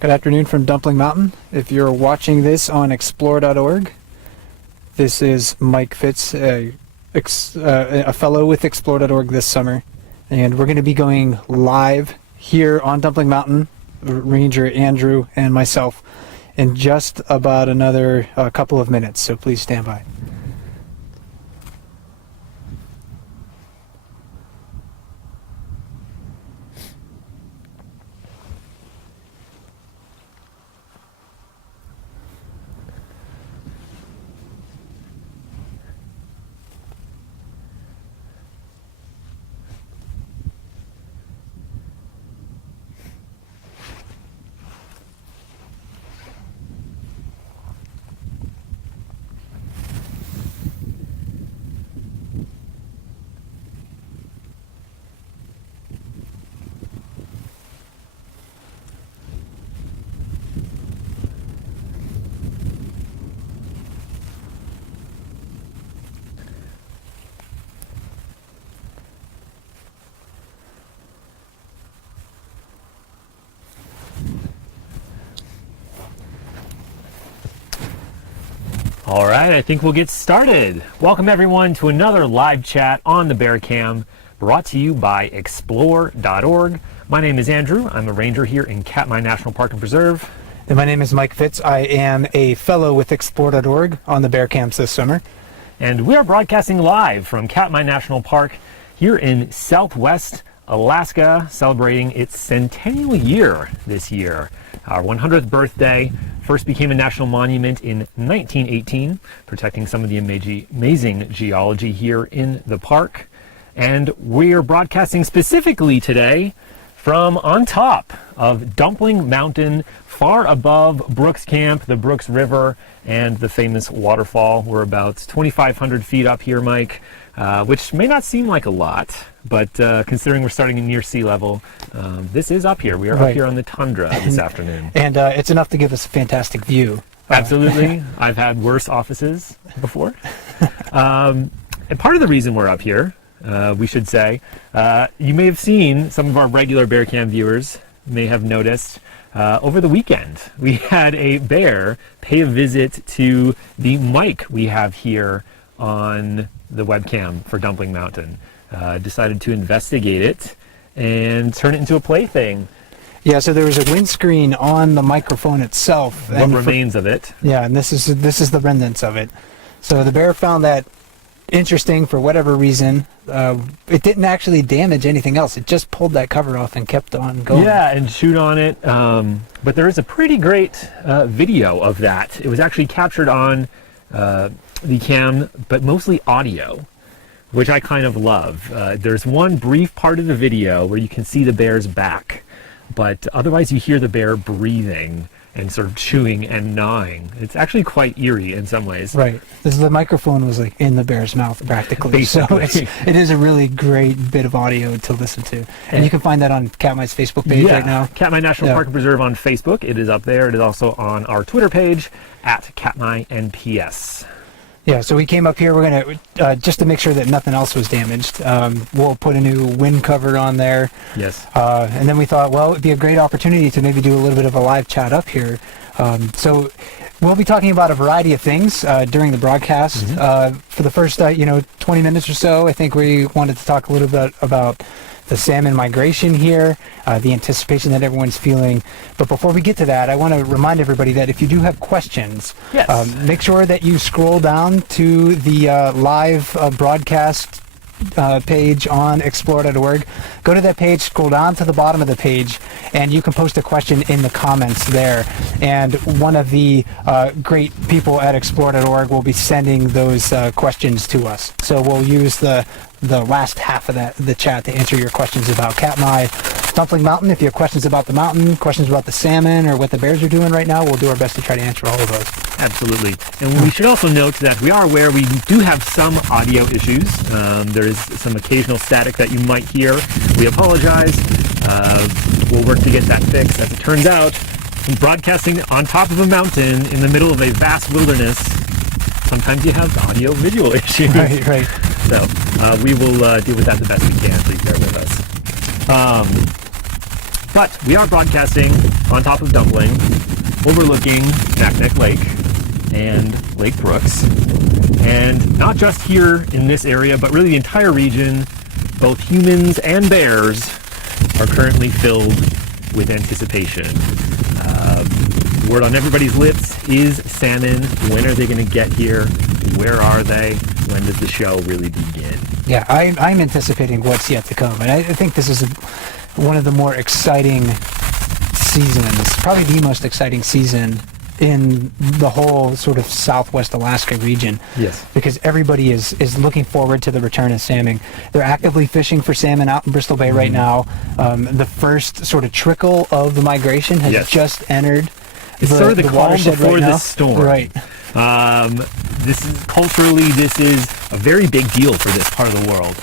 Good afternoon from Dumpling Mountain. If you're watching this on explore.org, this is Mike Fitz, a fellow with explore.org this summer, and we're going to be going live here on Dumpling Mountain, Ranger Andrew and myself, in just about another couple of minutes, so please stand by. All right, I think we'll get started. Welcome everyone to another live chat on the Bear Cam, brought to you by explore.org. My name is Andrew. I'm a ranger here in Katmai National Park and Preserve. And my name is Mike Fitz. I am a fellow with explore.org on the Bear Camps this summer. And we are broadcasting live from Katmai National Park here in Southwest Alaska, celebrating its centennial year this year. Our 100th birthday first became a national monument in 1918, protecting some of the amazing geology here in the park. And we're broadcasting specifically today from on top of Dumpling Mountain, far above Brooks Camp, the Brooks River, and the famous waterfall. We're about 2,500 feet up here, Mike, which may not seem like a lot, but considering we're starting near sea level, this is up here. We are up here on the tundra this afternoon. And it's enough to give us a fantastic view. Absolutely. I've had worse offices before. And part of the reason we're up here, we should say, you may have seen, some of our regular Bear Cam viewers may have noticed, over the weekend we had a bear pay a visit to the mic we have here on the webcam for Dumpling Mountain. Decided to investigate it and turn it into a plaything. Yeah, so there was a windscreen on the microphone itself. What remains of it. Yeah, and this is the remnants of it. So the bear found that interesting for whatever reason. It didn't actually damage anything else. It just pulled that cover off and kept on going. Yeah, and chewed on it. But there is a pretty great video of that. It was actually captured on the cam, but mostly audio, which I kind of love. There's one brief part of the video where you can see the bear's back, but otherwise you hear the bear breathing and sort of chewing and gnawing. It's actually quite eerie in some ways. Right. The microphone was like in the bear's mouth practically. Basically. So it is a really great bit of audio to listen to. And you can find that on Katmai's Facebook page right now. Katmai National Park and Preserve on Facebook. It is up there. It is also on our Twitter page at Katmai NPS. Yeah, so we came up here. We're going to, just to make sure that nothing else was damaged, we'll put a new wind cover on there. Yes. And then we thought, well, it would be a great opportunity to maybe do a little bit of a live chat up here. So we'll be talking about a variety of things during the broadcast. For the first, 20 minutes or so, I think we wanted to talk a little bit about the salmon migration here, the anticipation that everyone's feeling. But before we get to that, I want to remind everybody that if you do have questions, make sure that you scroll down to the live broadcast page on explore.org. Go to that page, scroll down to the bottom of the page, and you can post a question in the comments there. And one of the great people at explore.org will be sending those questions to us. So we'll use the last half of the chat to answer your questions about Katmai, Dumpling Mountain. If you have questions about the mountain, questions about the salmon, or what the bears are doing right now, we'll do our best to try to answer all of those. Absolutely. And we should also note that we are aware we do have some audio issues. There is some occasional static that you might hear. We apologize. We'll work to get that fixed. As it turns out, broadcasting on top of a mountain in the middle of a vast wilderness, sometimes you have audio-visual issues. Right. So we will deal with that the best we can. Please bear with us. But we are broadcasting on top of Dumpling, overlooking Naknek Lake and Lake Brooks. And not just here in this area, but really the entire region, both humans and bears are currently filled with anticipation. Word on everybody's lips is salmon. When are they going to get here? Where are they? When does the show really begin? Yeah, I'm anticipating what's yet to come, and I think this is one of the more exciting seasons, probably the most exciting season in the whole sort of Southwest Alaska region. Yes. Because everybody is looking forward to the return of salmon. They're actively fishing for salmon out in Bristol Bay right now. The first sort of trickle of the migration has just entered It's sort of the calm watershed before right the now. storm. Right. This is culturally, this is a very big deal for this part of the world.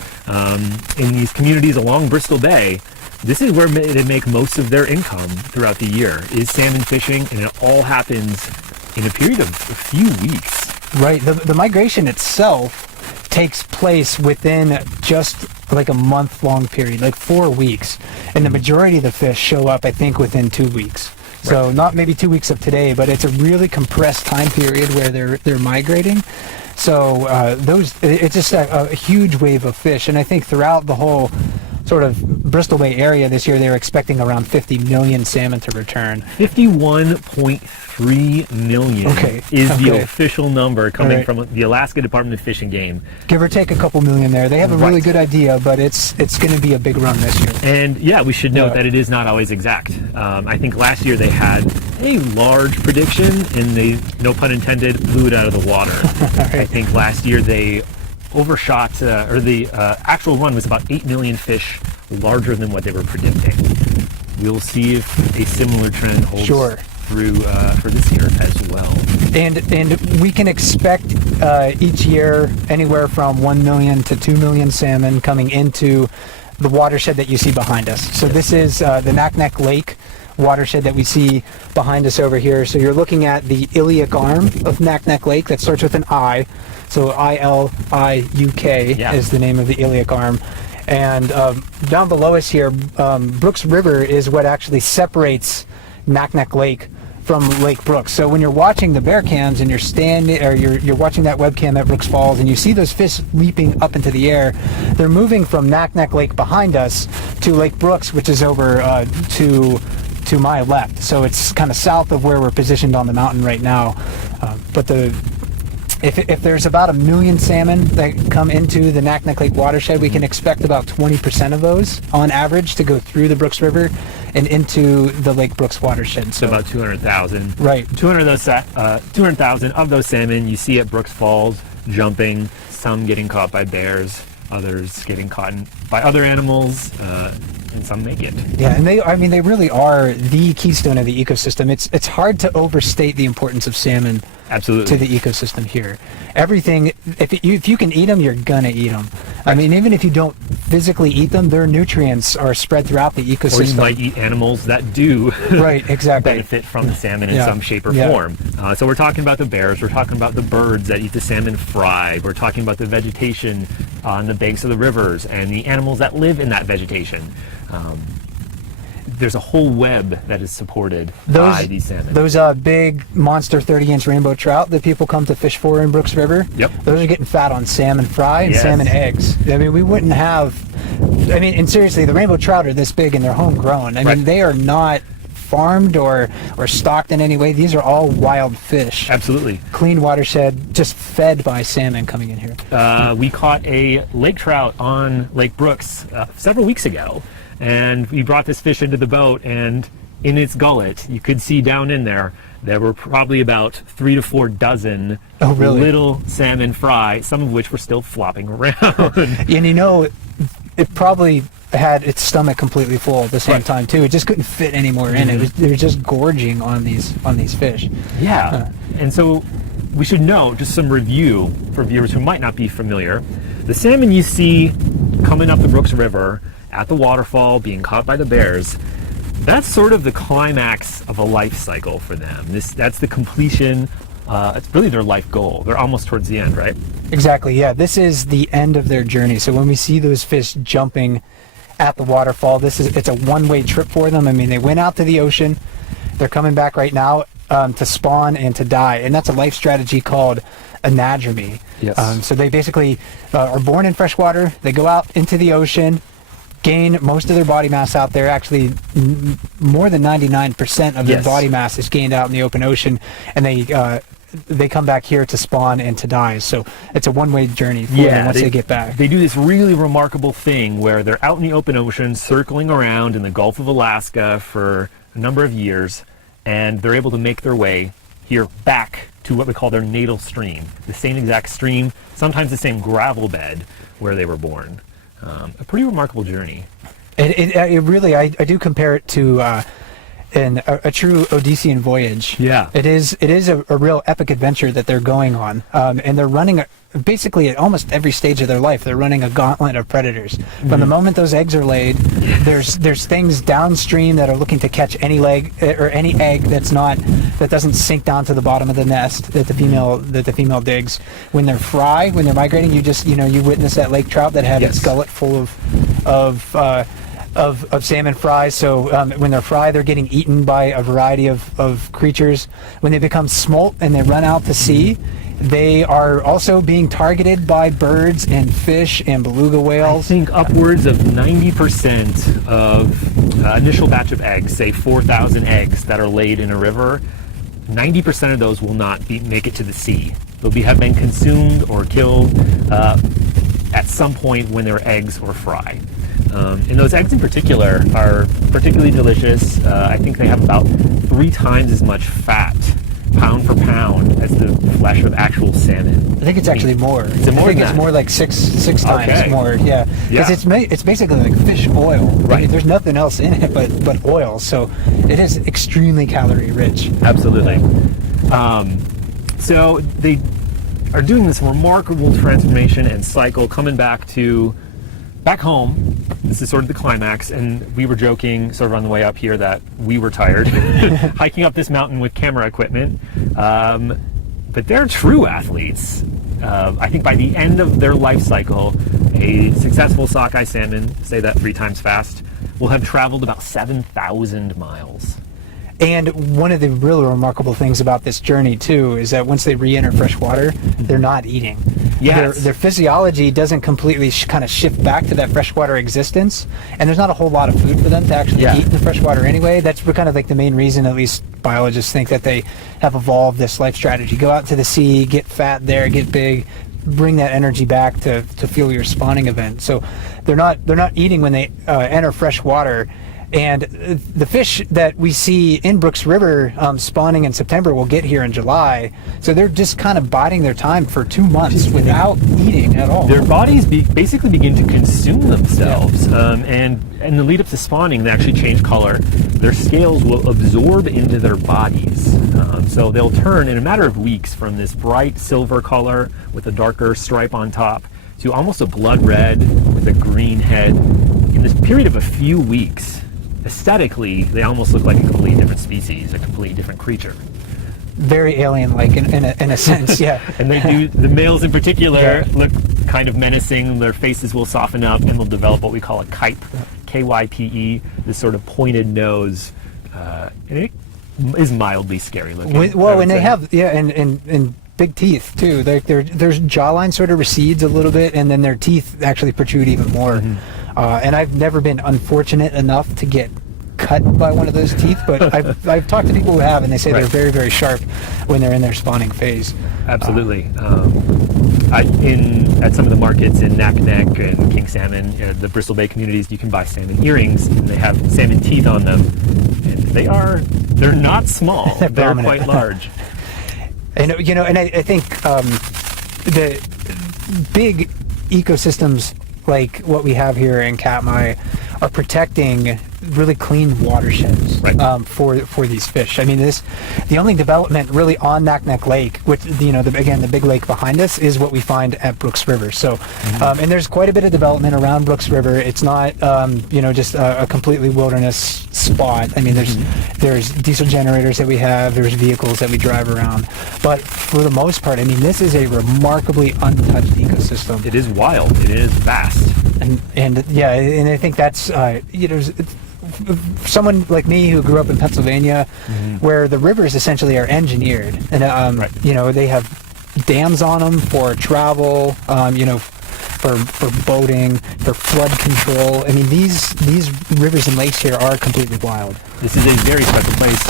In these communities along Bristol Bay, this is where they make most of their income throughout the year, is salmon fishing, and it all happens in a period of a few weeks. Right. The migration itself takes place within just like a month-long period, like 4 weeks. And the majority of the fish show up, I think, within 2 weeks. So not maybe 2 weeks of today, but it's a really compressed time period where they're migrating. So it's just a huge wave of fish. And I think throughout the whole sort of Bristol Bay area this year, they were expecting around 50 million salmon to return. 51.3 million is the official number coming from the Alaska Department of Fish and Game. Give or take a couple million there. They have a really good idea, but it's going to be a big run this year. And yeah, we should note that it is not always exact. I think last year they had a large prediction and they, no pun intended, blew it out of the water. I think last year they overshot, or the actual run was about 8 million fish larger than what they were predicting. We'll see if a similar trend holds through for this year as well. And we can expect each year anywhere from 1 million to 2 million salmon coming into the watershed that you see behind us. So this is the Naknek Lake watershed that we see behind us over here. So you're looking at the iliac arm of Naknek Lake that starts with an I. So I-L-I-U-K is the name of the iliac arm. And down below us here, Brooks River is what actually separates Naknek Lake from Lake Brooks. So when you're watching the bear cams and you're standing, or you're watching that webcam at Brooks Falls, and you see those fish leaping up into the air, they're moving from Naknek Lake behind us to Lake Brooks, which is over to my left. So it's kind of south of where we're positioned on the mountain right now. But if there's about 1 million salmon that come into the Naknek Lake watershed, we can expect about 20% of those on average to go through the Brooks River and into the Lake Brooks watershed. So about 200,000. Right. 200,000 of those salmon you see at Brooks Falls jumping, some getting caught by bears, others getting caught by other animals, and some make it. Yeah, and they really are the keystone of the ecosystem. It's hard to overstate the importance of salmon to the ecosystem here. Everything, if you can eat them, you're gonna eat them. I mean, even if you don't physically eat them, their nutrients are spread throughout the ecosystem. Or you might eat animals that do benefit from the salmon in some shape or form. So we're talking about the bears, we're talking about the birds that eat the salmon fry, we're talking about the vegetation on the banks of the rivers and the animals that live in that vegetation. There's a whole web that is supported by these salmon. Those big monster 30-inch rainbow trout that people come to fish for in Brooks River, those are getting fat on salmon fry and salmon eggs. I mean, we wouldn't have, and seriously, the rainbow trout are this big and they're homegrown. I mean, they are not farmed or stocked in any way. These are all wild fish. Absolutely. Clean watershed, just fed by salmon coming in here. We caught a lake trout on Lake Brooks several weeks ago. And we brought this fish into the boat, and in its gullet, you could see down in there were probably about 3 to 4 dozen little salmon fry, some of which were still flopping around. And it probably had its stomach completely full at the same time too. It just couldn't fit any more in. They were just gorging on these fish. Yeah. And so we should know, just some review for viewers who might not be familiar. The salmon you see coming up the Brooks River at the waterfall, being caught by the bears, that's sort of the climax of a life cycle for them. That's the completion. It's really their life goal. They're almost towards the end, right? Exactly, yeah. This is the end of their journey. So when we see those fish jumping at the waterfall, it's a one-way trip for them. I mean, they went out to the ocean, They're coming back right now to spawn and to die, and that's a life strategy called anadromy. Yes. So they basically are born in freshwater. They go out into the ocean, gain most of their body mass out there. Actually, more than 99% of their Yes. body mass is gained out in the open ocean, and they come back here to spawn and to die. So it's a one-way journey for them once they get back. They do this really remarkable thing where they're out in the open ocean, circling around in the Gulf of Alaska for a number of years, and they're able to make their way here back to what we call their natal stream, the same exact stream, sometimes the same gravel bed where they were born. A pretty remarkable journey. It really, I do compare it to a true Odyssean voyage. Yeah. It is a real epic adventure that they're going on, and they're running basically at almost every stage of their life. They're running a gauntlet of predators. From the moment those eggs are laid, there's things downstream that are looking to catch any leg or any egg that doesn't sink down to the bottom of the nest that the female digs. When they're migrating, you witness that lake trout that had its gullet full of salmon fry. So when they're fry, they're getting eaten by a variety of creatures. When they become smolt and they run out to sea, they are also being targeted by birds and fish and beluga I whales. think upwards of 90% of initial batch of eggs, say 4,000 eggs that are laid in a river, 90% of those will not make it to the sea. They'll have been consumed or killed at some point when they're eggs or fry. And those eggs in particular are particularly delicious. I think they have about 3 times as much fat, pound for pound, as the flesh of actual salmon. I think it's actually more. Is it more I think than it's that? more like six times Okay. more. Yeah, Yeah. because it's basically like fish oil. Right. There's nothing else in it but oil. So it is extremely calorie rich. Absolutely. So they are doing this remarkable transformation and cycle, coming back home. This is sort of the climax, and we were joking sort of on the way up here that we were tired hiking up this mountain with camera equipment. But they're true athletes. I think by the end of their life cycle, a successful sockeye salmon, say that 3 times fast, will have traveled about 7,000 miles. And one of the really remarkable things about this journey too is that once they re-enter fresh water, they're not eating. Yes. Their physiology doesn't completely kind of shift back to that freshwater existence, and there's not a whole lot of food for them to actually eat in the freshwater anyway. That's kind of like the main reason, at least biologists think, that they have evolved this life strategy. Go out to the sea, get fat there, get big, bring that energy back to fuel your spawning event. So they're not eating when they enter fresh water. And the fish that we see in Brooks River spawning in September will get here in July. So they're just kind of biding their time for 2 months without eating at all. Their bodies basically begin to consume themselves, and in the lead up to spawning, they actually change color. Their scales will absorb into their bodies, so they'll turn in a matter of weeks from this bright silver color with a darker stripe on top to almost a blood red with a green head. In this period of a few weeks, aesthetically, they almost look like a completely different species, a completely different creature. Very alien-like in a sense, yeah. And the males in particular look kind of menacing. Their faces will soften up and they'll develop what we call a kype, K-Y-P-E, this sort of pointed nose. And it is mildly scary looking. And they have, and big teeth too. Their jawline sort of recedes a little bit, and then their teeth actually protrude even more. And I've never been unfortunate enough to get cut by one of those teeth, but I've talked to people who have, and they say they're very, very sharp when they're in their spawning phase. Absolutely. At some of the markets in Naknek and King Salmon, the Bristol Bay communities, you can buy salmon earrings, and they have salmon teeth on them, and they're not small. They're quite large. And I think the big ecosystems like what we have here in Katmai are protecting really clean watersheds for these fish. I mean, the only development really on Naknek Lake, which the big lake behind us, is what we find at Brooks River. So, and there's quite a bit of development around Brooks River. It's not just a completely wilderness spot. I mean, there's diesel generators that we have. There's vehicles that we drive around, but for the most part, I mean, this is a remarkably untouched ecosystem. It is wild. It is vast. And I think that's someone like me who grew up in Pennsylvania, where the rivers essentially are engineered, and Right. you know, they have dams on them for travel, you know, for boating, for flood control. I mean, these rivers and lakes here are completely wild. This is a very special place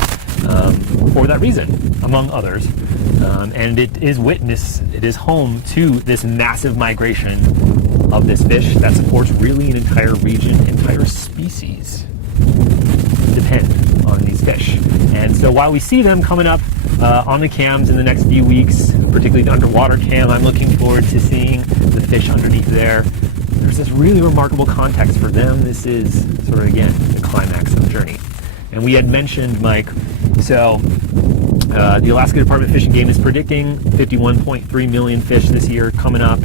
for that reason, among others. And it is home to this massive migration of this fish that supports really an entire region, entire species depend on these fish. And so while we see them coming up on the cams in the next few weeks, particularly the underwater cam, I'm looking forward to seeing the fish underneath there. There's this really remarkable context for them. This is sort of, again, the climax of the journey. And we had mentioned, Mike, so the Alaska Department of Fish and Game is predicting 51.3 million fish this year coming up.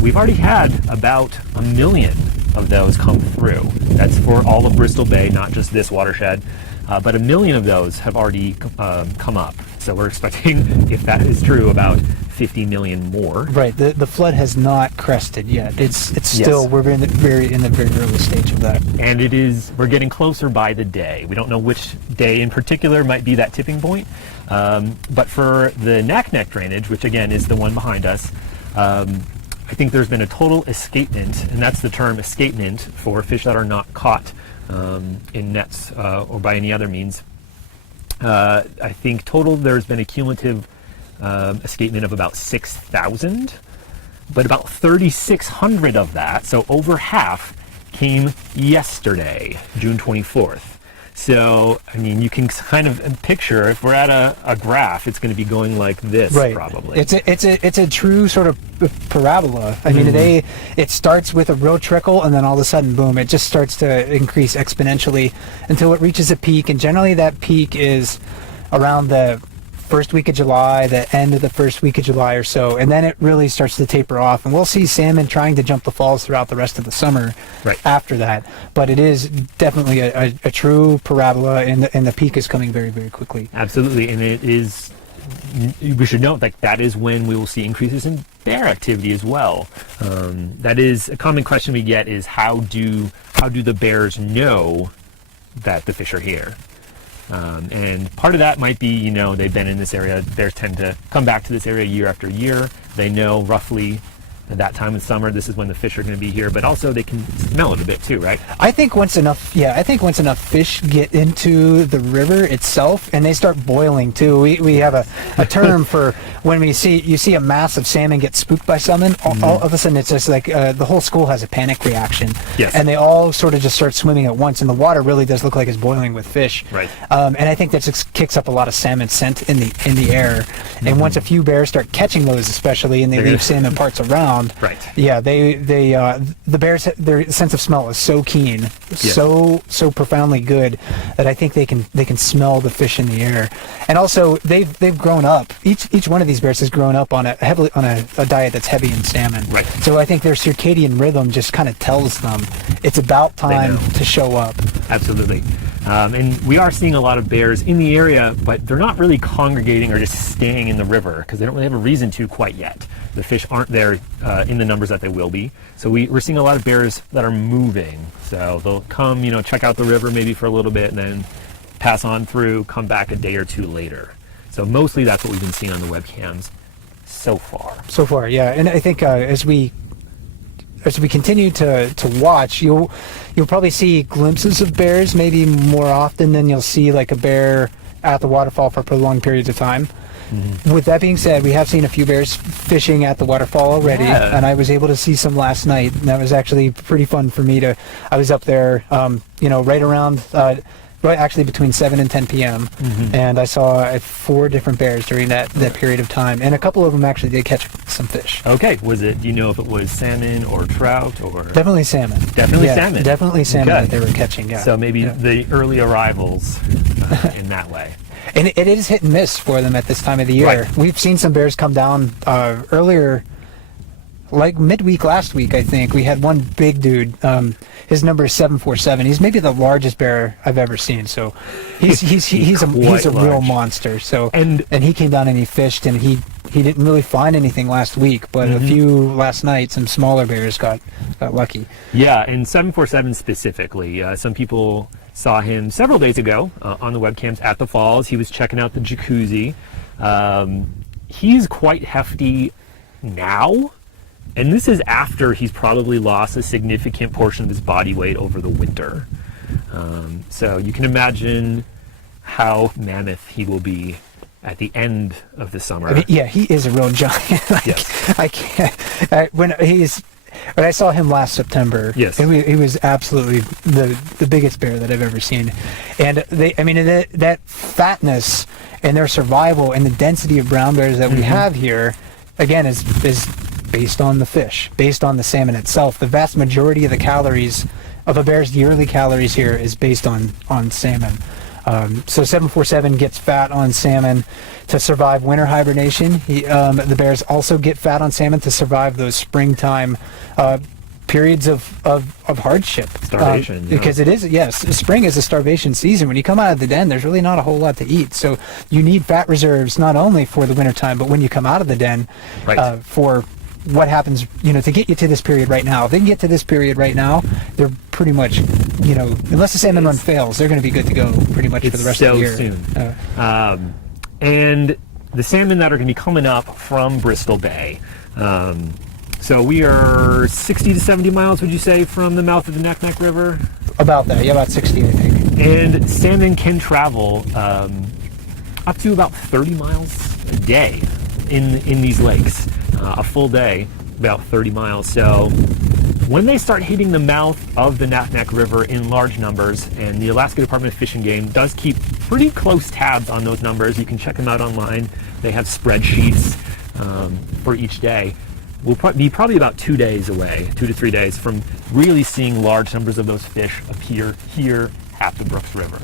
We've already had about 1 million of those come through. That's for all of Bristol Bay, not just this watershed. But 1 million of those have already come up. So we're expecting, if that is true, about 50 million more. Right. The flood has not crested yet. It's still, we're in the very early stage of that. And we're getting closer by the day. We don't know which day in particular might be that tipping point. But for the Naknek drainage, which again is the one behind us, I think there's been a total escapement, and that's the term, escapement, for fish that are not caught in nets or by any other means. I think total there's been a cumulative escapement of about 6,000, but about 3,600 of that, so over half, came yesterday, June 24th. So, I mean, you can kind of picture, if we're at a graph, it's going to be going like this, right. Probably. It's a true sort of parabola. I mean, it starts with a real trickle, and then all of a sudden, boom, it just starts to increase exponentially until it reaches a peak, and generally that peak is around the first week of July, the end of the first week of July or so, and then it really starts to taper off, and we'll see salmon trying to jump the falls throughout the rest of the summer after that. But it is definitely a true parabola, and the peak is coming very, very quickly. Absolutely, and it is. We should note that is when we will see increases in bear activity as well. That is a common question we get: is how do the bears know that the fish are here? And part of that might be, they've been in this area. Bears tend to come back to this area year after year. They know roughly at that time of summer, this is when the fish are going to be here, but also they can smell it a bit too, right? I think once enough fish get into the river itself, and they start boiling too. We have a term for when you see a mass of salmon get spooked by salmon, all of a sudden it's just like the whole school has a panic reaction. Yes. And they all sort of just start swimming at once, and the water really does look like it's boiling with fish. Right. And I think that just kicks up a lot of salmon scent in the air. And once a few bears start catching those, especially, and they leave salmon parts around. Right. Yeah, the bears, their sense of smell is so keen, so profoundly good, that I think they can smell the fish in the air. And also they've grown up. Each one of these bears has grown up on a diet that's heavy in salmon. Right. So I think their circadian rhythm just kind of tells them it's about time to show up. Absolutely. And we are seeing a lot of bears in the area, but they're not really congregating or just staying in the river because they don't really have a reason to quite yet. The fish aren't there in the numbers that they will be. So we're seeing a lot of bears that are moving. So they'll come, check out the river maybe for a little bit and then pass on through, come back a day or two later. So mostly that's what we've been seeing on the webcams so far. So far, yeah. And I think as we continue to watch, you'll probably see glimpses of bears maybe more often than you'll see like a bear at the waterfall for prolonged periods of time. Mm-hmm. With that being said, we have seen a few bears fishing at the waterfall already, and I was able to see some last night, and that was actually pretty fun for me I was up there, right around, actually between 7 and 10 p.m., and I saw 4 different bears during that period of time, and a couple of them actually did catch some fish. Okay, do you know if it was salmon or trout or? Definitely salmon. Salmon. Definitely salmon that they were catching, yeah. So maybe the early arrivals in that way. And it is hit and miss for them at this time of the year. Right. We've seen some bears come down earlier, like midweek last week, I think. We had one big dude. His number is 747. He's maybe the largest bear I've ever seen. So he's a real monster. So and he came down and he fished, and he didn't really find anything last week, but a few last night. Some smaller bears got lucky. Yeah, and 747 specifically. Some people saw him several days ago on the webcams at the falls. He was checking out the jacuzzi. He's quite hefty now, and this is after he's probably lost a significant portion of his body weight over the winter. So you can imagine how mammoth he will be at the end of the summer. I mean, yeah, he is a real giant. Yes. I can't. When I saw him last September, Yes. he was absolutely the biggest bear that I've ever seen. And that fatness and their survival and the density of brown bears that we have here, again, is based on the fish, based on the salmon itself. The vast majority of the calories of a bear's yearly calories here is based on salmon. So 747 gets fat on salmon to survive winter hibernation. The bears also get fat on salmon to survive those springtime periods of hardship. Starvation. Because it is, yes, spring is a starvation season. When you come out of the den, there's really not a whole lot to eat. So you need fat reserves not only for the wintertime, but when you come out of the den for what happens, to get you to this period right now. If they can get to this period right now, they're pretty much, unless the salmon run fails, they're going to be good to go pretty much for the rest of the year. Soon. And the salmon that are going to be coming up from Bristol Bay. So we are 60 to 70 miles, would you say, from the mouth of the Naknek River? About that, yeah, about 60, I think. And salmon can travel up to about 30 miles a day in these lakes. A full day, about 30 miles. So when they start hitting the mouth of the Naknek River in large numbers, and the Alaska Department of Fish and Game does keep pretty close tabs on those numbers, you can check them out online. They have spreadsheets for each day. We'll be probably about 2 days away, 2 to 3 days, from really seeing large numbers of those fish appear here at the Brooks River.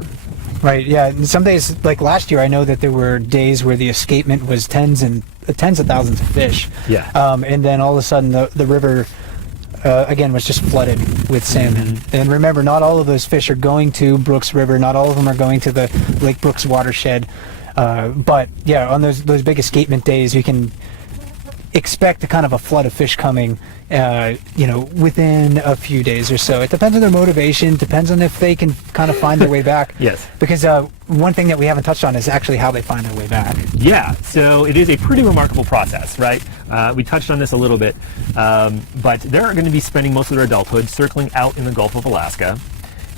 Right, yeah. And some days, like last year, I know that there were days where the escapement was tens of thousands of fish. Yeah. And then all of a sudden the river, again, was just flooded with salmon. And remember, not all of those fish are going to Brooks River. Not all of them are going to the Lake Brooks watershed. But yeah, on those big escapement days, you can expect a kind of a flood of fish coming, within a few days or so. It depends on their motivation, depends on if they can kind of find their way back. Yes. Because one thing that we haven't touched on is actually how they find their way back. Yeah, so it is a pretty remarkable process, right? We touched on this a little bit, but they're going to be spending most of their adulthood circling out in the Gulf of Alaska,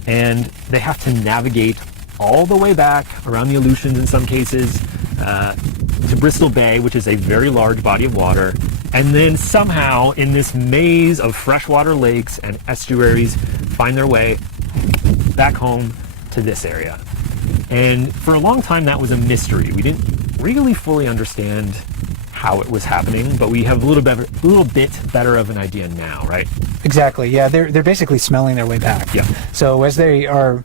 and they have to navigate all the way back around the Aleutians in some cases, to Bristol Bay, which is a very large body of water, and then somehow in this maze of freshwater lakes and estuaries find their way back home to this area. And for a long time that was a mystery. We didn't really fully understand how it was happening, but we have a little bit better of an idea now, right? Exactly. Yeah, they're basically smelling their way back. Yeah. So as they are,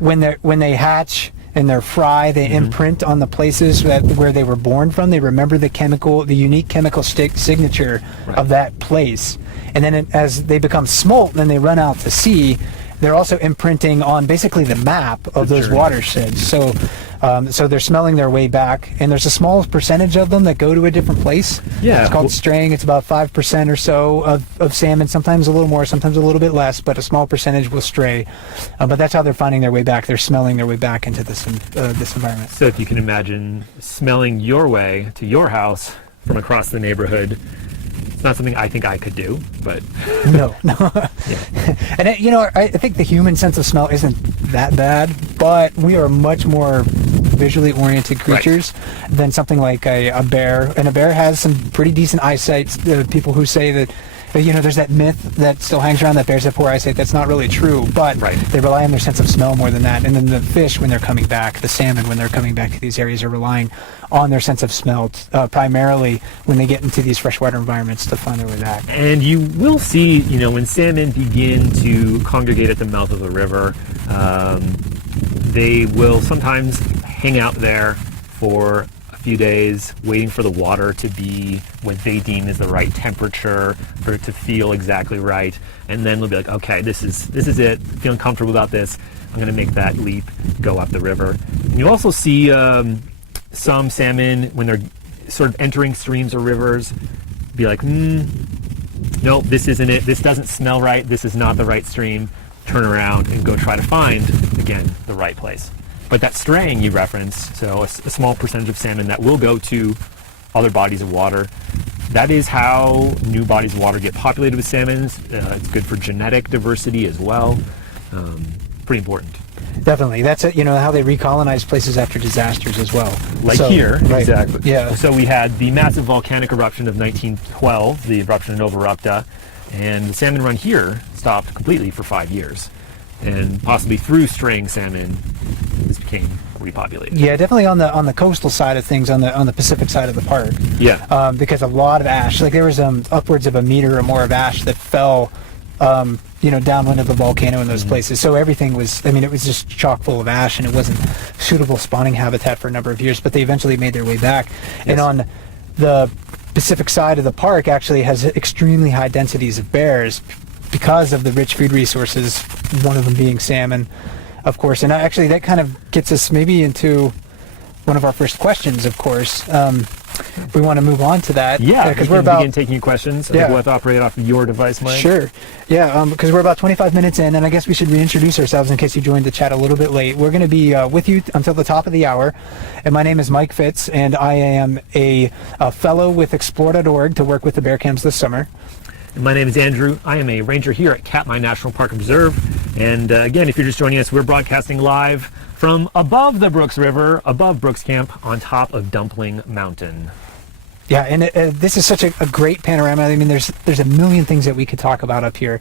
when they hatch and they're fry, they imprint on the places where they were born from. They remember the unique chemical signature of that place. And then as they become smolt, then they run out to sea. They're also imprinting on basically the map of those watersheds. So they're smelling their way back, and there's a small percentage of them that go to a different place. Yeah. It's called straying. It's about 5% or so of salmon, sometimes a little more, sometimes a little bit less, but a small percentage will stray. But that's how they're finding their way back. They're smelling their way back into this environment. So if you can imagine smelling your way to your house from across the neighborhood, it's not something I think I could do, but... No. Yeah. And, I think the human sense of smell isn't that bad, but we are much more visually oriented creatures than something like a bear. And a bear has some pretty decent eyesight. People who say that, there's that myth that still hangs around that bears have poor eyesight. That's not really true, but they rely on their sense of smell more than that. And then the fish, when they're coming back, the salmon, when they're coming back to these areas, are relying on their sense of smell, primarily when they get into these freshwater environments to find their way back. And you will see, when salmon begin to congregate at the mouth of the river, they will sometimes hang out there for a few days, waiting for the water to be what they deem is the right temperature, for it to feel exactly right, and then they'll be like, okay, this is it, feeling comfortable about this, I'm going to make that leap, go up the river. And you also see some salmon, when they're sort of entering streams or rivers, be like, nope, this isn't it, this doesn't smell right, this is not the right stream. turn around and go try to find, again, the right place. But that straying you referenced, so a small percentage of salmon that will go to other bodies of water, that is how new bodies of water get populated with salmons. It's good for genetic diversity as well. Pretty important. Definitely. That's it, how they recolonize places after disasters as well. Like So, here, right. exactly. Yeah. So we had the massive volcanic eruption of 1912, the eruption of Nova Rupta, and the salmon run here stopped completely for 5 years. And possibly through straying salmon, this became repopulated. Yeah, definitely on the coastal side of things, on the Pacific side of the park. Yeah. Because a lot of ash, like there was upwards of a meter or more of ash that fell, downwind of the volcano in those places. So everything was, it was just chock full of ash, and it wasn't suitable spawning habitat for a number of years. But they eventually made their way back. Yes. And on the Pacific side of the park, actually has extremely high densities of bears because of the rich food resources. One of them being salmon, of course. And actually, that kind of gets us maybe into one of our first questions. Of course, we want to move on to that. Yeah, because we we're can about begin taking questions. Yeah. We'll have to operate off of your device, Mike. Sure. Yeah, because we're about 25 minutes in, and I guess we should reintroduce ourselves in case you joined the chat a little bit late. We're going to be with you until the top of the hour, and my name is Mike Fitz, and I am a fellow with Explore.org to work with the bear cams this summer. And my name is Andrew. I am a ranger here at Katmai National Park Reserve. And again, if you're just joining us, we're broadcasting live from above the Brooks River, above Brooks Camp, on top of Dumpling Mountain. Yeah, and this is such a great panorama. There's a million things that we could talk about up here.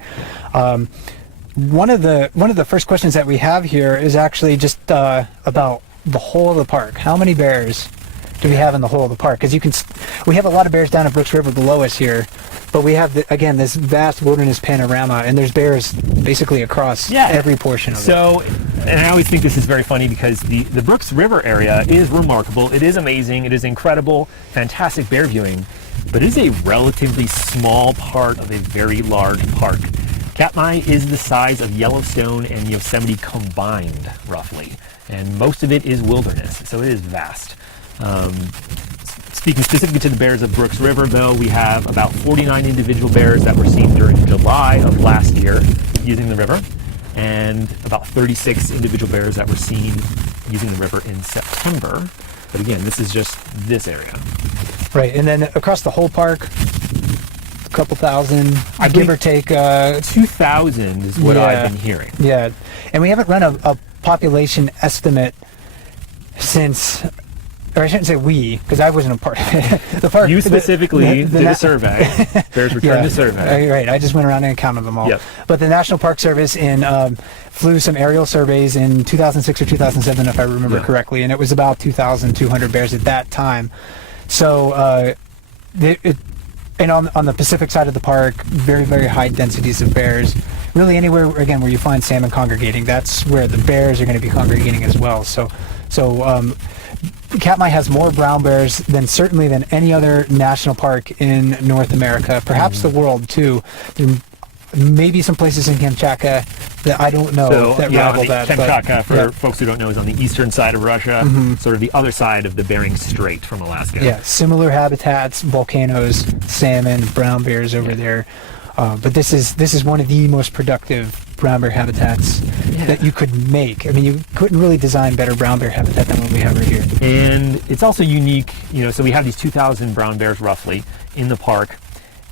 One of the first questions that we have here is actually just about the whole of the park. How many bears do we have in the whole of the park? Because we have a lot of bears down at Brooks River below us here, but we have again this vast wilderness panorama, and there's bears basically across every portion of it. So, and I always think this is very funny because the Brooks River area is remarkable. It is amazing. It is incredible, fantastic bear viewing, but it is a relatively small part of a very large park. Katmai is the size of Yellowstone and Yosemite combined, roughly, and most of it is wilderness, so it is vast. Speaking specifically to the bears of Brooks River, though, we have about 49 individual bears that were seen during July of last year using the river, and about 36 individual bears that were seen using the river in September. But again, this is just this area. Right, and then across the whole park, a couple thousand, give or take. 2,000 is what I've been hearing. Yeah, and we haven't run a population estimate since, or I shouldn't say we, because I wasn't a part of it. The park, You specifically did a survey. Bears returned the survey. Right, I just went around and counted them all. Yep. But the National Park Service flew some aerial surveys in 2006 or 2007, if I remember correctly, and it was about 2,200 bears at that time. So, and on the Pacific side of the park, very, very high densities of bears. Really anywhere, again, where you find salmon congregating, that's where the bears are going to be congregating as well. So Katmai has more brown bears certainly than any other national park in North America, perhaps the world too. There may be some places in Kamchatka that I don't know that rival that. Kamchatka, for folks who don't know, is on the eastern side of Russia, sort of the other side of the Bering Strait from Alaska. Yeah, similar habitats, volcanoes, salmon, brown bears over there. But this is one of the most productive brown bear habitats that you could make. You couldn't really design better brown bear habitat than what we have right here. And it's also unique, so we have these 2,000 brown bears roughly in the park,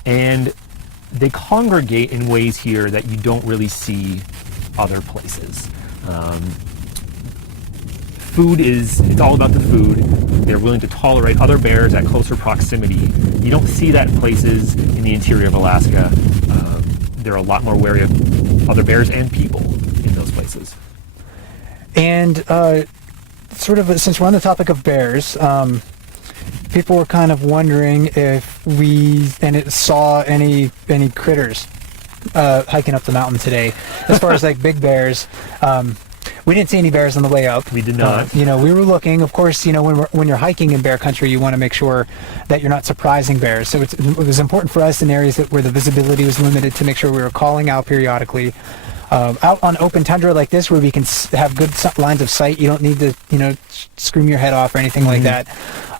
and they congregate in ways here that you don't really see other places. It's all about the food. They're willing to tolerate other bears at closer proximity. You don't see that in places in the interior of Alaska. They're a lot more wary of other bears and people in those places. And since we're on the topic of bears, people were kind of wondering if we saw any critters hiking up the mountain today. As far as like big bears, we didn't see any bears on the way up. We did not. We were looking. Of course, when you're hiking in bear country, you want to make sure that you're not surprising bears. So it was important for us in areas where the visibility was limited to make sure we were calling out periodically. Out on open tundra like this, where we can have good lines of sight, you don't need to, scream your head off or anything like that.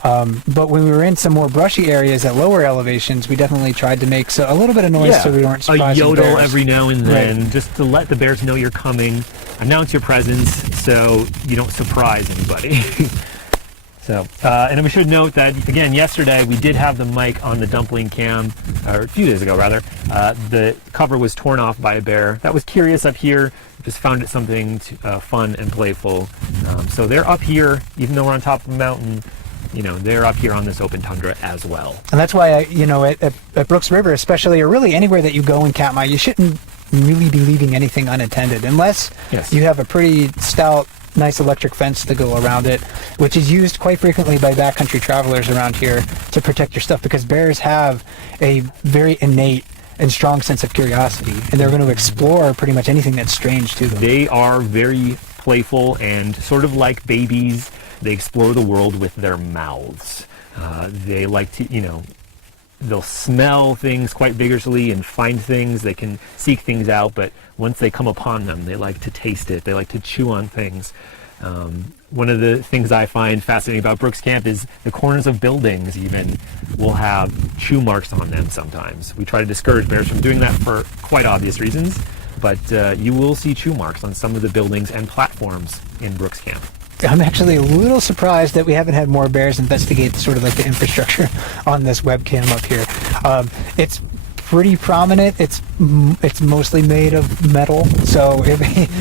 But when we were in some more brushy areas at lower elevations, we definitely tried to make a little bit of noise so we weren't a surprising yodel bears. every now and then, Right. just to let the bears know you're coming, announce your presence, so you don't surprise anybody. So, and we should note that, again, yesterday we did have the mic on the dumpling cam, or a few days ago rather. The cover was torn off by a bear that was curious up here, just found it something fun and playful. So they're up here, even though we're on top of a mountain, they're up here on this open tundra as well. And that's why, at Brooks River especially, or really anywhere that you go in Katmai, you shouldn't really be leaving anything unattended unless Yes. you have a pretty stout, nice electric fence to go around it, which is used quite frequently by backcountry travelers around here to protect your stuff, because bears have a very innate and strong sense of curiosity, and they're going to explore pretty much anything that's strange to them. They are very playful and sort of like babies. They explore the world with their mouths. They like to, they'll smell things quite vigorously and find things. They can seek things out, but once they come upon them, they like to taste it. They like to chew on things. One of the things I find fascinating about Brooks Camp is the corners of buildings even will have chew marks on them sometimes. We try to discourage bears from doing that for quite obvious reasons, but you will see chew marks on some of the buildings and platforms in Brooks Camp. I'm actually a little surprised that we haven't had more bears investigate sort of like the infrastructure on this webcam up here. It's pretty prominent. It's mostly made of metal, so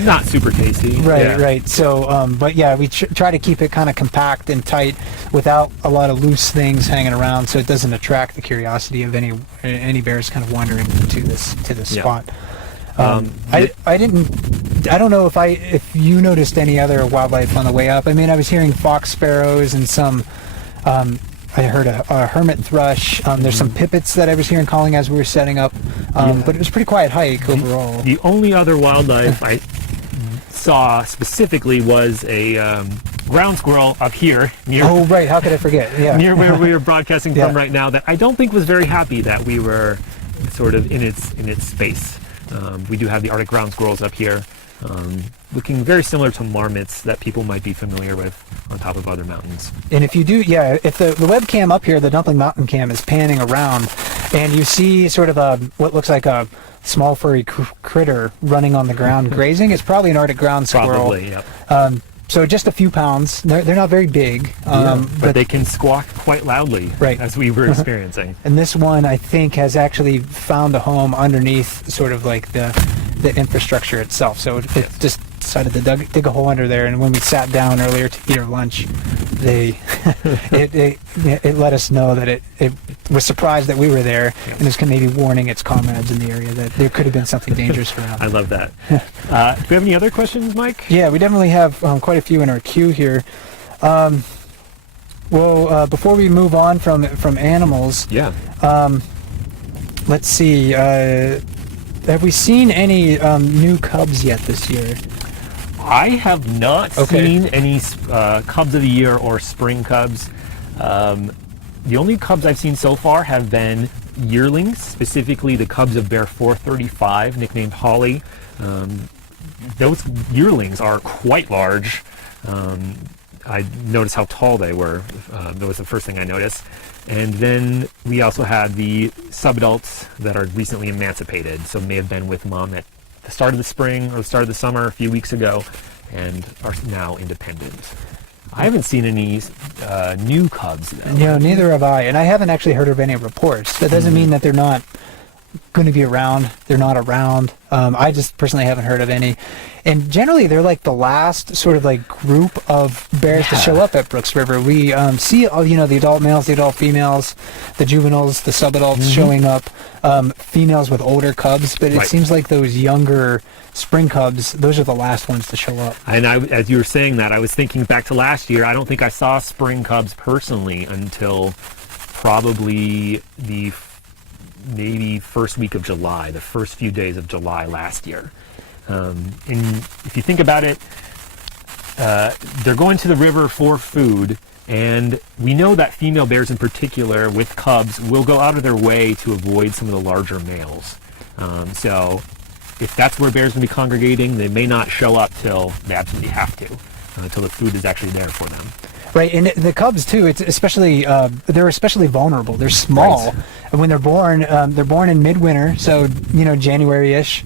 Not super tasty. right, Yeah. right. So, but yeah, we try to keep it kind of compact and tight without a lot of loose things hanging around, so it doesn't attract the curiosity of any bears kind of wandering to this Yeah. spot. I don't know if you noticed any other wildlife on the way up. I mean, I was hearing fox sparrows and some. I heard a hermit thrush. There's some pipits that I was hearing calling as we were setting up, but it was a pretty quiet hike overall. The only other wildlife I saw specifically was a ground squirrel up here near Oh right, how could I forget? Yeah, near where we are broadcasting from Yeah. right now, that I don't think was very happy that we were sort of in its space. We do have the Arctic ground squirrels up here, looking very similar to marmots that people might be familiar with on top of other mountains. And if you do, if the webcam up here, the Dumpling Mountain cam, is panning around, and you see sort of what looks like a small furry critter running on the ground grazing, it's probably an Arctic ground squirrel. Probably, yep. So just a few pounds. They're not very big, But they can squawk quite loudly, Right. as we were experiencing. and this one I think has actually found a home underneath sort of like the infrastructure itself. So it just decided to dig a hole under there. And when we sat down earlier to eat our lunch, it let us know that it was surprised that we were there, and was maybe warning its comrades in the area that there could have been something dangerous around. I love that. Do we have any other questions, Mike? Yeah, we definitely have quite a few in our queue here. Before we move on from animals, Yeah. let's see. Have we seen any new cubs yet this year? I have not Okay. seen any Cubs of the Year or Spring Cubs. The only Cubs I've seen so far have been yearlings, specifically the Cubs of Bear 435, nicknamed Holly. Those yearlings are quite large. I noticed how tall they were. That was the first thing I noticed. And then we also had the subadults that are recently emancipated, so may have been with mom at the start of the spring or the start of the summer a few weeks ago, and are now independent. I haven't seen any new cubs, though. No, neither have I, and I haven't actually heard of any reports. That doesn't mean that they're not going to be around. They're not around. I just personally haven't heard of any. And generally, they're like the last sort of like group of bears to Yeah. show up at Brooks River. We see, the adult males, the adult females, the juveniles, the subadults showing up, females with older cubs, but it Right. seems like those younger spring cubs, those are the last ones to show up. And as you were saying that, I was thinking back to last year. I don't think I saw spring cubs personally until probably the maybe first week of July, the first few days of July last year. And if you think about it, they're going to the river for food, and we know that female bears in particular with cubs will go out of their way to avoid some of the larger males. So if that's where bears will be congregating, they may not show up till they absolutely have to, till the food is actually there for them. Right, and the cubs too. It's especially they're especially vulnerable. They're small, Right. and when they're born in midwinter, so January-ish,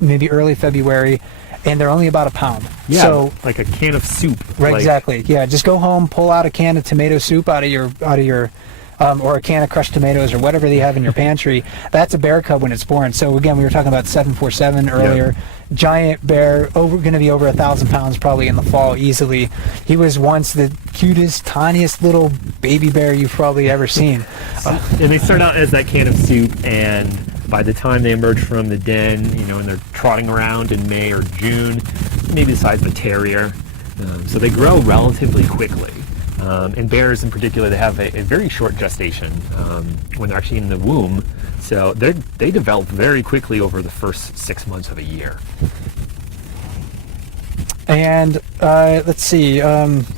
maybe early February, and they're only about a pound. Yeah, So like a can of soup. right, like, exactly. Yeah, just go home, pull out a can of tomato soup out of your. Or a can of crushed tomatoes or whatever they have in your pantry. That's a bear cub when it's born. So again, we were talking about 747 earlier. Giant bear, going to be over 1,000 pounds probably in the fall easily. He was once the cutest, tiniest little baby bear you've probably ever seen. And they start out as that can of soup, and by the time they emerge from the den, and they're trotting around in May or June, maybe the size of a terrier. So they grow relatively quickly. And bears in particular, they have a very short gestation when they're actually in the womb. So they develop very quickly over the first 6 months of a year. And let's see. Let's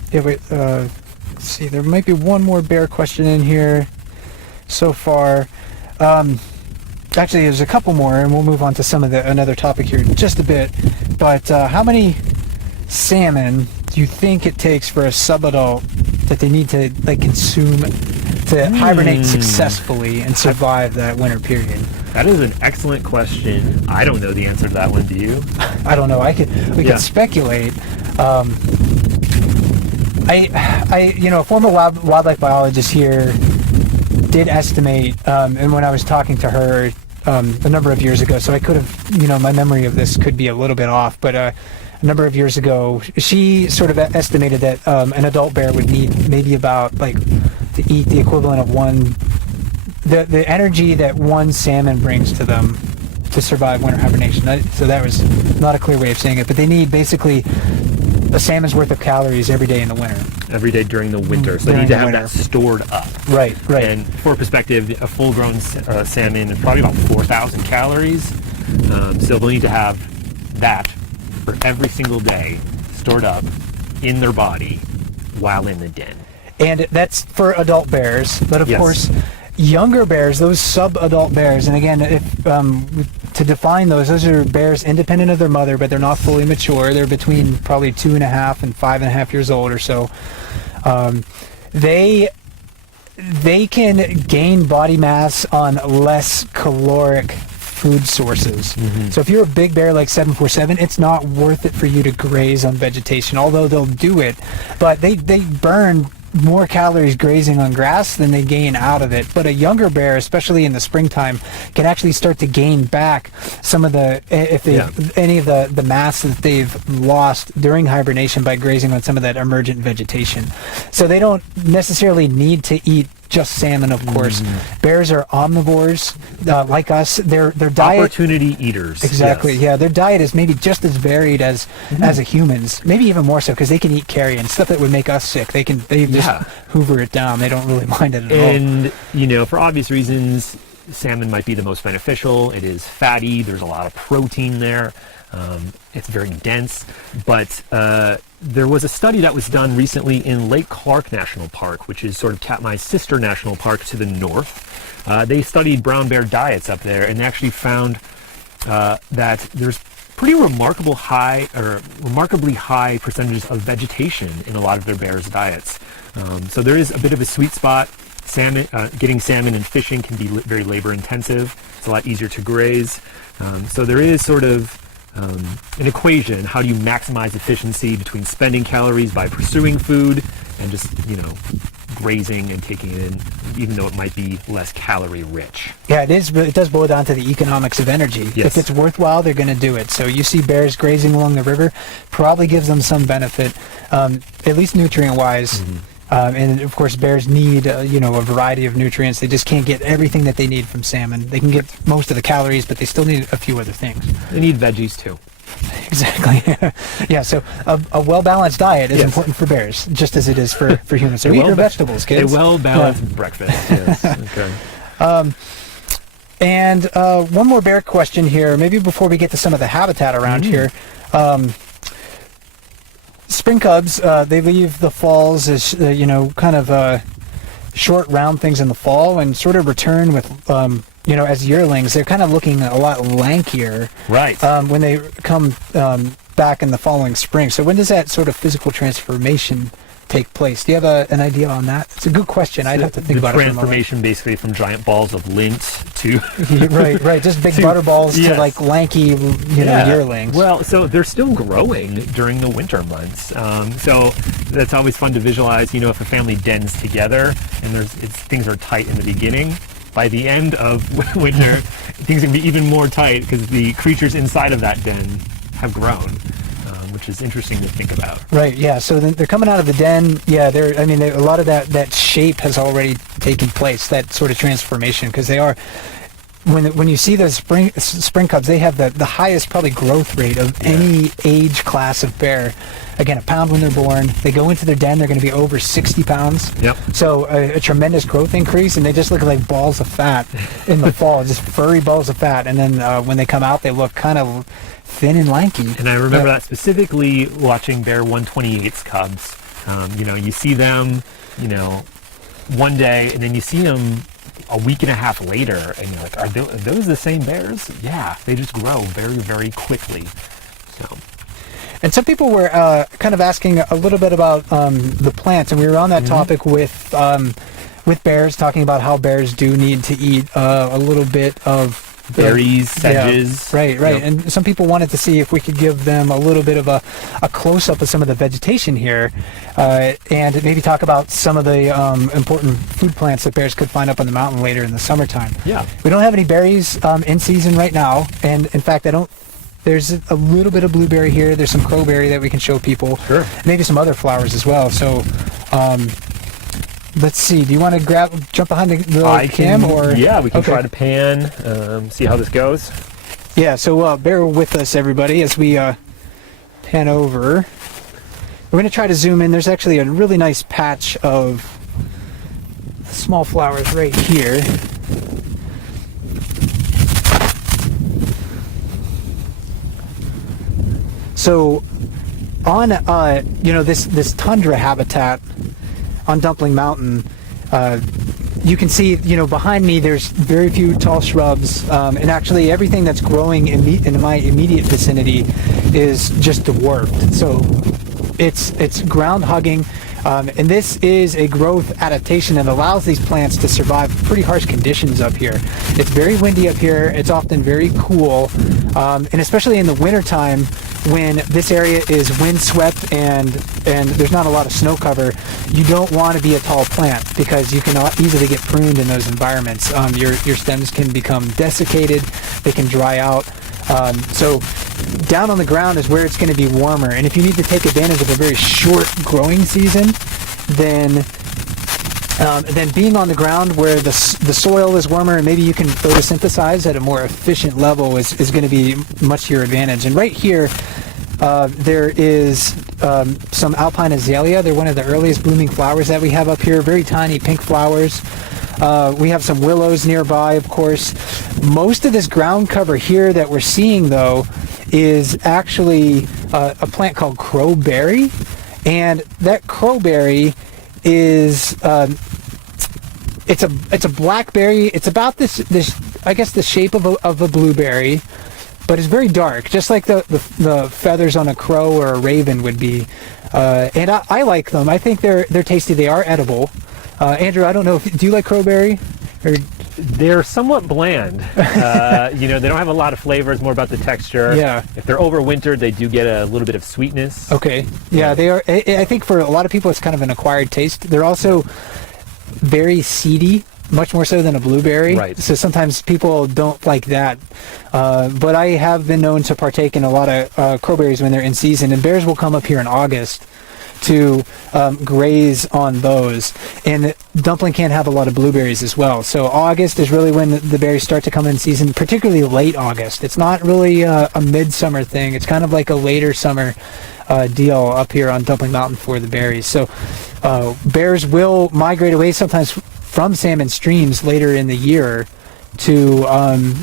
see. There might be one more bear question in here so far. Actually, there's a couple more, and we'll move on to another topic here in just a bit. But how many salmon do you think it takes for a subadult that they need to consume to hibernate successfully and survive that winter period? That is an excellent question. I don't know the answer to that one. Do you? I don't know. We could speculate. A former wildlife biologist here did estimate, and when I was talking to her a number of years ago, so I could have, my memory of this could be a little bit off, but a number of years ago, she sort of estimated that an adult bear would need maybe about to eat the equivalent of the energy that one salmon brings to them to survive winter hibernation. So that was not a clear way of saying it, but they need basically a salmon's worth of calories every day in the winter. Every day during the winter. So they need to have that stored up. Right. And for perspective, a full-grown salmon is probably about 4,000 calories. So they'll need to have that for every single day stored up in their body while in the den. And that's for adult bears, but of Yes. course, younger bears, those sub-adult bears, and again, if to define those are bears independent of their mother, but they're not fully mature. They're between probably 2.5 and 5.5 years old or so. They can gain body mass on less caloric food sources. So if you're a big bear like 747, it's not worth it for you to graze on vegetation, although they'll do it. But they burn more calories grazing on grass than they gain out of it. But a younger bear, especially in the springtime, can actually start to gain back some of any of the mass that they've lost during hibernation by grazing on some of that emergent vegetation. So they don't necessarily need to eat just salmon, of course. Bears are omnivores, like us. Their diet, opportunity eaters. exactly. Yes. Yeah, their diet is maybe just as varied as a human's, maybe even more so, because they can eat carrion, stuff that would make us sick. They just hoover it down. They don't really mind it at all. And for obvious reasons, salmon might be the most beneficial. It is fatty. There's a lot of protein there. It's very dense, but there was a study that was done recently in Lake Clark National Park, which is sort of Katmai's sister national park to the north. They studied brown bear diets up there and actually found that there's pretty remarkably high percentages of vegetation in a lot of their bears' diets. So there is a bit of a sweet spot. Getting salmon and fishing can be very labor intensive. It's a lot easier to graze. So there is sort of an equation. How do you maximize efficiency between spending calories by pursuing food and just, grazing and taking it in, even though it might be less calorie rich? Yeah, it does boil down to the economics of energy. Yes. If it's worthwhile, they're going to do it. So you see bears grazing along the river, probably gives them some benefit, at least nutrient-wise. And of course, bears need a variety of nutrients. They just can't get everything that they need from salmon. They can get most of the calories, but they still need a few other things. They need veggies too. Exactly. Yeah. So a well-balanced diet is important for bears, just as it is for humans. So eat your vegetables, kids. A well-balanced breakfast. Yes. Okay. And one more bear question here, maybe before we get to some of the habitat around here. Spring cubs, they leave the falls as, kind of short, round things in the fall and sort of return with, as yearlings. They're kind of looking a lot lankier. Right. When they come back in the following spring. So when does that sort of physical transformation take place? Do you have an idea on that? It's a good question. I'd have to think about it for a moment. Transformation basically from giant balls of lint to right, just big butter balls to yes. like lanky, yearlings. Well, so they're still growing during the winter months. So that's always fun to visualize. If a family dens together and things are tight in the beginning, by the end of winter, things can be even more tight because the creatures inside of that den have grown, which is interesting to think about. Right. Yeah. So they're coming out of the den. Yeah. A lot of that shape has already taken place. That sort of transformation, because they are. When you see the spring cubs, they have the highest probably growth rate of any age class of bear. Again, a pound when they're born. They go into their den, they're going to be over 60 pounds. Yep. So a tremendous growth increase, and they just look like balls of fat in the fall, just furry balls of fat. And then when they come out, they look kind of thin and lanky. And I remember that specifically watching Bear 128's cubs. You see them, one day, and then you see them a week and a half later, and you're like, are those the same bears? Yeah, they just grow very, very quickly. So. And some people were kind of asking a little bit about the plants, and we were on that topic with bears, talking about how bears do need to eat a little bit of berries, sedges. Yeah, right. Yep. And some people wanted to see if we could give them a little bit of a close-up of some of the vegetation here, and maybe talk about some of the important food plants that bears could find up on the mountain later in the summertime. Yeah. We don't have any berries in season right now, and in fact, there's a little bit of blueberry here. There's some crowberry that we can show people. Sure. Maybe some other flowers as well. So, let's see. Do you want to jump behind the cam, or? Yeah, we can try to pan, see how this goes. Yeah. So bear with us, everybody, as we pan over. We're going to try to zoom in. There's actually a really nice patch of small flowers right here. So on this tundra habitat on Dumpling Mountain, you can see behind me there's very few tall shrubs, and actually everything that's growing in my immediate vicinity is just dwarfed. So it's ground hugging, and this is a growth adaptation that allows these plants to survive pretty harsh conditions up here. It's very windy up here. It's often very cool, and especially in the wintertime, when this area is windswept and there's not a lot of snow cover, you don't want to be a tall plant because you can easily get pruned in those environments. Your stems can become desiccated, they can dry out. So down on the ground is where it's going to be warmer, and if you need to take advantage of a very short growing season, then being on the ground where the soil is warmer and maybe you can photosynthesize at a more efficient level is going to be much to your advantage. And right here, there is some alpine azalea. They're one of the earliest blooming flowers that we have up here, very tiny pink flowers. We have some willows nearby, of course. Most of this ground cover here that we're seeing, though, is actually a plant called crowberry. And that crowberry is it's a blackberry. It's about this I guess the shape of a blueberry, but it's very dark, just like the feathers on a crow or a raven would be. And I like them. I think they're tasty. They are edible. Andrew, I don't know do you like crowberry? Or they're somewhat bland. They don't have a lot of flavor. It's more about the texture. Yeah. If they're overwintered, they do get a little bit of sweetness. Okay. Yeah, they are. I think for a lot of people, it's kind of an acquired taste. They're also very seedy, much more so than a blueberry. Right. So sometimes people don't like that. But I have been known to partake in a lot of crowberries when they're in season, and bears will come up here in August to graze on those. And Dumpling can't have a lot of blueberries as well. So August is really when the berries start to come in season, particularly late August. It's not really a midsummer thing. It's kind of like a later summer deal up here on Dumpling Mountain for the berries. So bears will migrate away sometimes from salmon streams later in the year to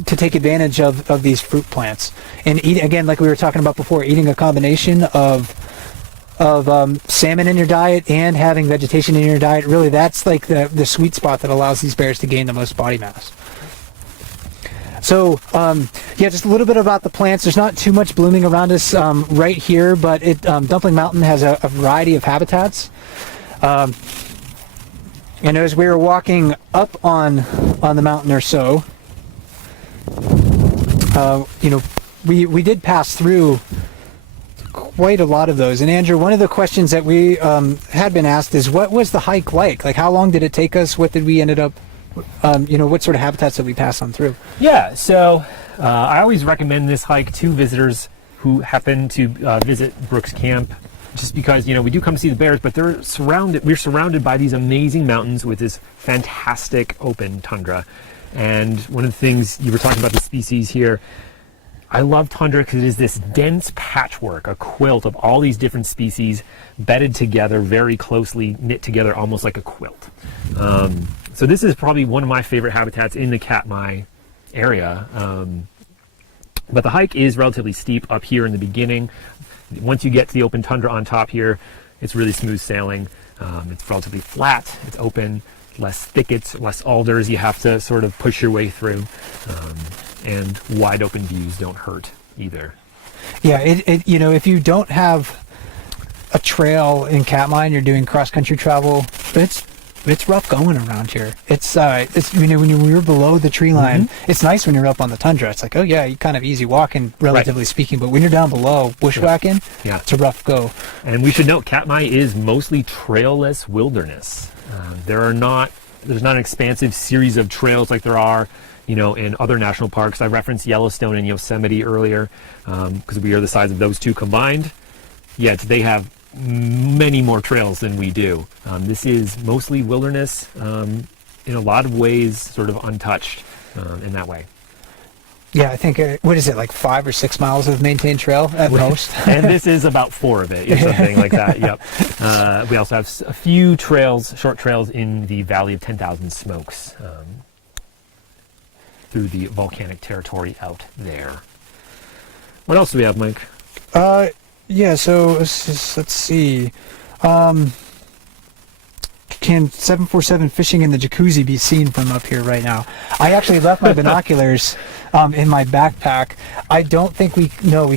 take advantage of these fruit plants. And eat, again, like we were talking about before, eating a combination of salmon in your diet and having vegetation in your diet, really that's like the sweet spot that allows these bears to gain the most body mass. So just a little bit about the plants. There's not too much blooming around us right here, but Dumpling Mountain has a variety of habitats. And as we were walking up on the mountain or so, we did pass through quite a lot of those. And Andrew, one of the questions that we had been asked is, what was the hike like? Like, how long did it take us? What did we ended up, what sort of habitats did we pass on through? Yeah, so I always recommend this hike to visitors who happen to visit Brooks Camp, just because, we do come see the bears, but we're surrounded by these amazing mountains with this fantastic open tundra. And one of the things you were talking about, the species here, I love tundra because it is this dense patchwork, a quilt of all these different species bedded together, very closely knit together, almost like a quilt. So this is probably one of my favorite habitats in the Katmai area. But the hike is relatively steep up here in the beginning. Once you get to the open tundra on top here, it's really smooth sailing. It's relatively flat, it's open, less thickets, less alders you have to sort of push your way through. And wide open views don't hurt either. Yeah, if you don't have a trail in Katmai and you're doing cross-country travel, it's rough going around here. It's when you're below the tree line, it's nice when you're up on the tundra. It's like, oh yeah, you kind of easy walking, relatively speaking. But when you're down below, bushwhacking, it's a rough go. And we should note, Katmai is mostly trailless wilderness. There's not an expansive series of trails like there are, in other national parks. I referenced Yellowstone and Yosemite earlier because we are the size of those two combined. Yet they have many more trails than we do. This is mostly wilderness, in a lot of ways, sort of untouched in that way. Yeah, I think, what is it, like 5 or 6 miles of maintained trail at most? And this is about 4 of it, or something like that, yep. We also have a few trails, short trails in the Valley of 10,000 Smokes, through the volcanic territory out there. What else do we have, Mike? Yeah, so let's see. Can 747 fishing in the jacuzzi be seen from up here right now? I actually left my binoculars in my backpack. I don't think we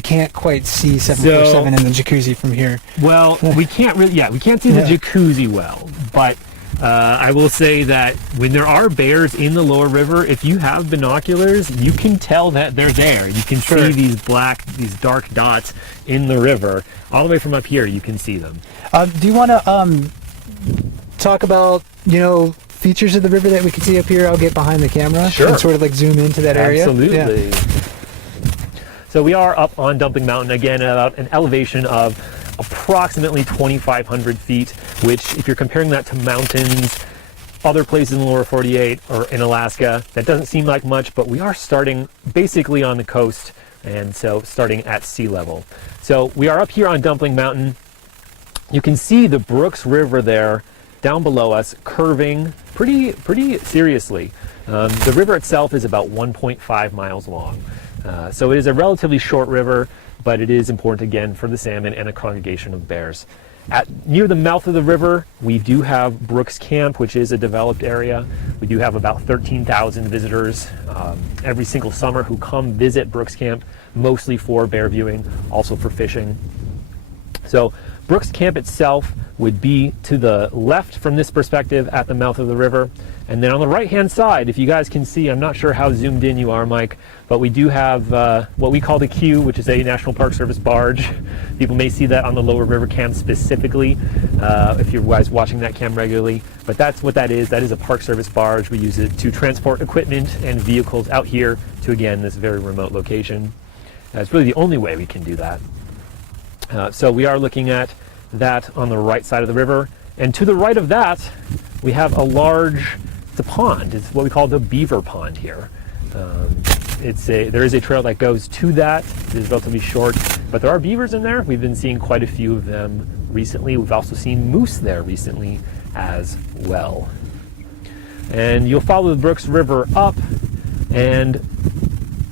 can't quite see 747 in the jacuzzi from here. Well, we can't really, we can't see the jacuzzi well, but I will say that when there are bears in the lower river, if you have binoculars, you can tell that they're there. You can see these dark dots in the river. All the way from up here, you can see them. Do you want to talk about, features of the river that we can see up here? I'll get behind the camera and sort of like zoom into that area. Absolutely. Yeah. So we are up on Dumpling Mountain, again, at about an elevation of approximately 2,500 feet, which, if you're comparing that to mountains, other places in the lower 48 or in Alaska, that doesn't seem like much, but we are starting basically on the coast, and so starting at sea level. So we are up here on Dumpling Mountain. You can see the Brooks River there down below us, curving pretty seriously. The river itself is about 1.5 miles long. So it is a relatively short river, but it is important, again, for the salmon and a congregation of bears. Near the mouth of the river, we do have Brooks Camp, which is a developed area. We do have about 13,000 visitors every single summer who come visit Brooks Camp, mostly for bear viewing, also for fishing. So Brooks Camp itself would be to the left from this perspective at the mouth of the river. And then on the right-hand side, if you guys can see, I'm not sure how zoomed in you are, Mike, but we do have what we call the Q, which is a National Park Service barge. People may see that on the lower river cam specifically, if you're guys watching that cam regularly. But that's what that is. That is a Park Service barge. We use it to transport equipment and vehicles out here to, again, this very remote location. It's really the only way we can do that. So we are looking at that on the right side of the river. And to the right of that, we have it's a pond. It's what we call the beaver pond here. There is a trail that goes to that. It is relatively short, but there are beavers in there. We've been seeing quite a few of them recently. We've also seen moose there recently as well. And you'll follow the Brooks River up, and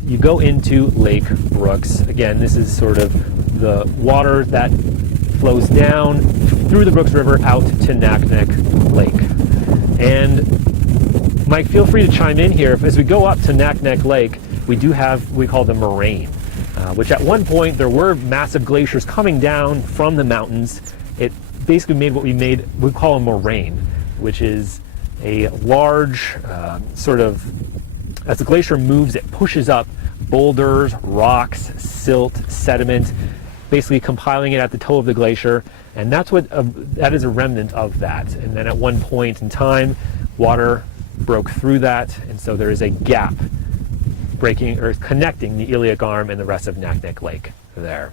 you go into Lake Brooks. Again, this is sort of the water that flows down through the Brooks River out to Naknek Lake. And Mike, feel free to chime in here. As we go up to Naknek Lake, we do have what we call the moraine, which at one point there were massive glaciers coming down from the mountains. It basically made what we call a moraine, which is a large sort of, as the glacier moves, it pushes up boulders, rocks, silt, sediment, basically compiling it at the toe of the glacier, and that is a remnant of that. And then at one point in time, water broke through that, and so there is a gap breaking or connecting the iliac arm and the rest of Naknek Lake there.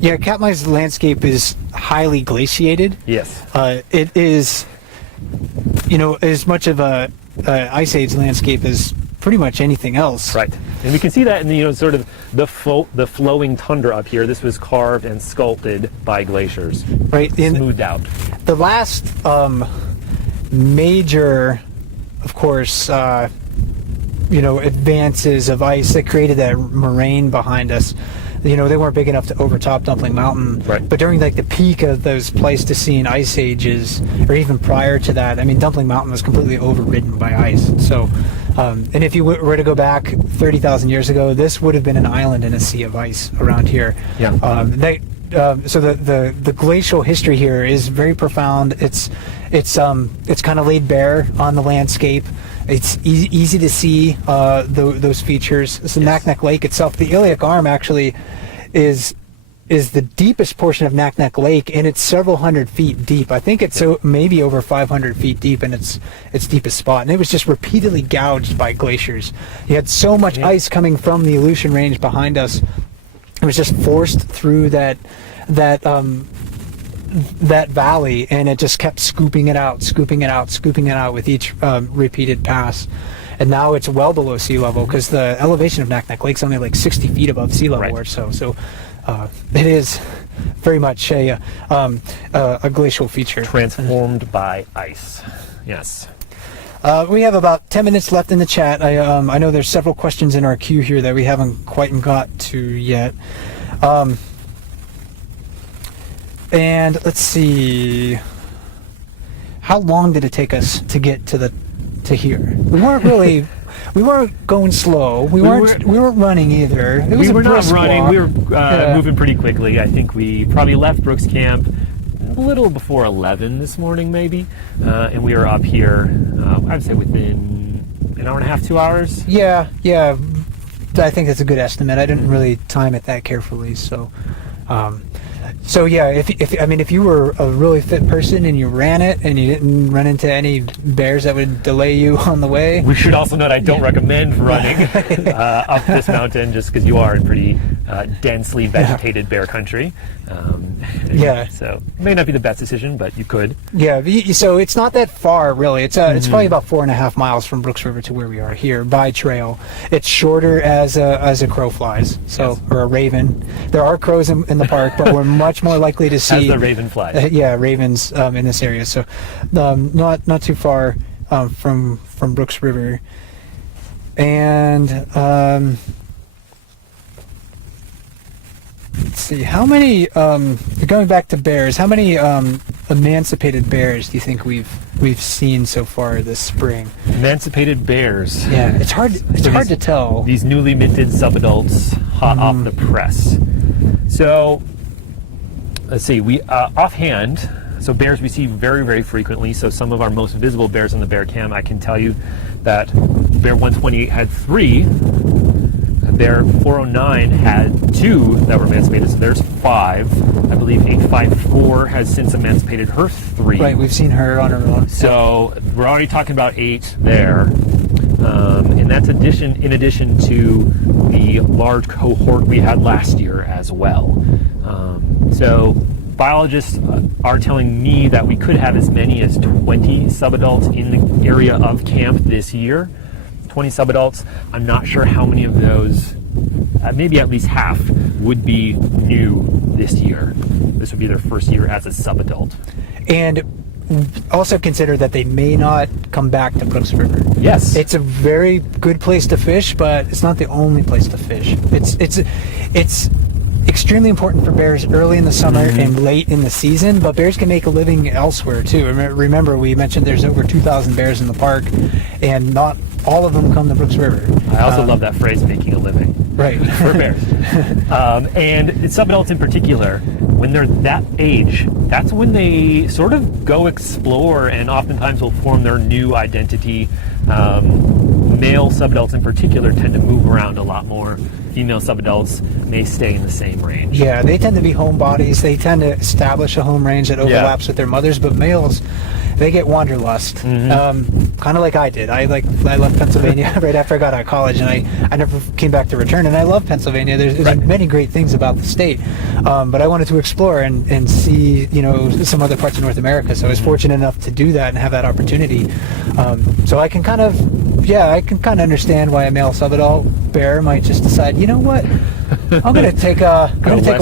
Yeah, Katmai's landscape is highly glaciated. Yes. It is, as much of a Ice Age landscape as pretty much anything else. Right. And we can see that in the, sort of the flowing tundra up here. This was carved and sculpted by glaciers. Right. Smoothed out. The last major, of course, advances of ice that created that moraine behind us, they weren't big enough to overtop Dumpling Mountain. Right. But during the peak of those Pleistocene ice ages, or even prior to that, Dumpling Mountain was completely overridden by ice. So, and if you were to go back 30,000 years ago, this would have been an island in a sea of ice around here. Yeah. So the glacial history here is very profound. It's kind of laid bare on the landscape. It's easy to see those features. So Yes. Naknek Lake itself, the iliac arm actually is the deepest portion of Naknek Lake, and it's several hundred feet deep. I think it's maybe over 500 feet deep in its deepest spot, and it was just repeatedly gouged by glaciers. You had so much ice coming from the Aleutian Range behind us. It was just forced through that valley, and it just kept scooping it out with each repeated pass. And now it's well below sea level because the elevation of Naknek Lake's only like 60 feet above sea level or so. So it is very much a glacial feature. Transformed by ice. Yes. We have about 10 minutes left in the chat. I know there's several questions in our queue here that we haven't quite got to yet. And let's see. How long did it take us to get to here? We weren't going slow. We weren't running either. We were not running. Walk. We were moving pretty quickly. I think we probably left Brooks Camp a little before 11 this morning, maybe, and we were up here. I'd say within an hour and a half, 2 hours. Yeah. I think that's a good estimate. I didn't really time it that carefully, so. So yeah, if you were a really fit person and you ran it and you didn't run into any bears that would delay you on the way. We should also note I don't recommend running up this mountain just because you are in pretty densely vegetated bear country. So it may not be the best decision, but you could. Yeah, so it's not that far really. It's probably about 4.5 miles from Brooks River to where we are here by trail. It's shorter as a crow flies, or a raven. There are crows in the park, but we're much more likely to see as the raven flies. Ravens in this area. So not too far from Brooks River. And let's see, how many going back to bears, how many emancipated bears do you think we've seen so far this spring? Emancipated bears. Yeah, it's hard to tell. These newly minted subadults hot off the press. So let's see, we offhand, so bears we see very, very frequently. So some of our most visible bears on the bear cam, I can tell you that bear 128 had 3. Bear 409 had 2 that were emancipated, so there's 5. I believe 854 has since emancipated her 3. Right, we've seen her on her own. So we're already talking about 8 there. And that's in addition to the large cohort we had last year as well. So biologists are telling me that we could have as many as 20 subadults in the area of camp this year. 20 subadults. I'm not sure how many of those, maybe at least half, would be new this year. This would be their first year as a subadult. And also consider that they may not come back to Brooks River. Yes. It's a very good place to fish, but it's not the only place to fish. It's extremely important for bears early in the summer and late in the season, but bears can make a living elsewhere too. Remember, we mentioned there's over 2,000 bears in the park, and not all of them come to Brooks River. I also love that phrase, making a living. Right. For bears. And subadults in particular, when they're that age, that's when they sort of go explore and oftentimes will form their new identity. Male subadults in particular tend to move around a lot more. Female subadults may stay in the same range. Yeah, they tend to be homebodies. They tend to establish a home range that overlaps with their mothers, but males, they get wanderlust. Kind of like I did. I left Pennsylvania right after I got out of college, and I never came back to return. And I love Pennsylvania. There's many great things about the state, but I wanted to explore and see, you know, some other parts of North America. So I was fortunate enough to do that and have that opportunity. So I can kind of understand why a male subadult bear might just decide, you know what, I'm going to take a